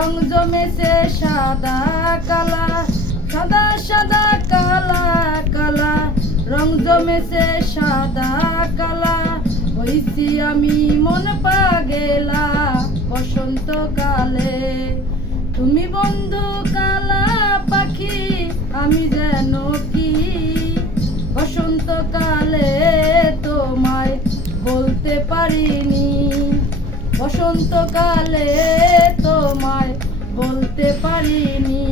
রং জমেছে সাদা কালা, সাদা সাদা কালা কালা। রং জমেছে সাদা কালা, হইছি আমি মন পা পাগেলা বসন্তকালে। তুমি বন্ধু কালা পাখি, আমি যেন কি? বসন্তকালে তোমায় বলতে পারিনি। বসন্তকালে বলতে পারিনি।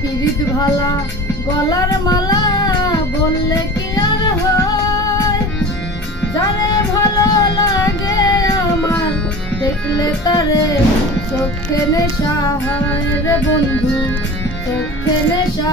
পিরিত ভালা গলার মালা বললে কি আর হয়? জানে ভালো লাগে আমার, দেখলে তারে চোখে নেশা। হয় রে বন্ধু, চোখে নেশা।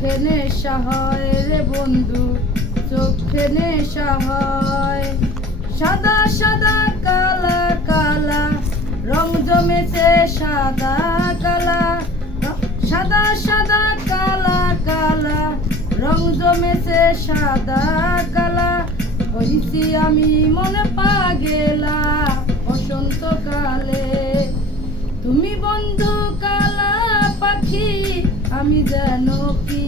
চোখে নেশা হয় রে বন্ধু, চোখে নেশা হয়। সাদা সাদা, কালা কালা, রং জমেছে সাদা, কালা, সাদা সাদা, কালা কালা, রং জমেছে সাদা, কালা। হইছি আমি মনে পাগেলা বসন্তকালে তুমি বন্ধু কালা পাখি, আমি যেন কি